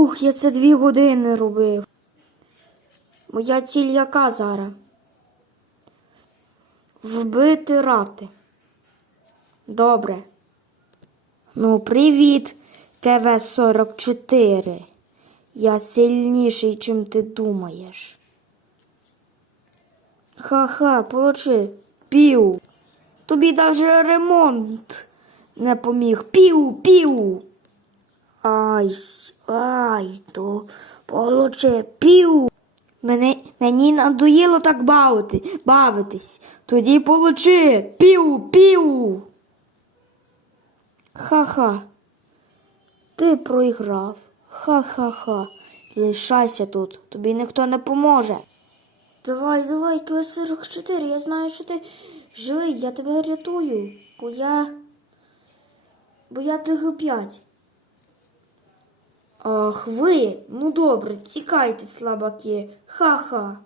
Фух, я це дві години робив. Моя ціль яка зараз? Вбити рати. Добре. Ну, привіт, КВ-44. Я сильніший, чим ти думаєш. Ха-ха, получи. Пів. Тобі даже ремонт не поміг. Пів, пів. Ай, ай, то получи пів. Мене, мені надоїло так бавити, бавитись. Тоді получи пів, пів. Ха-ха. Ти проіграв. Ха-ха-ха. Лишайся тут, тобі ніхто не поможе. Давай, давай, КВ-44, я знаю, що ти живий, я тебе рятую, бо я. Бо я ТГ-5. Ах, ви, ну добре, тікайте, слабаки. Ха-ха.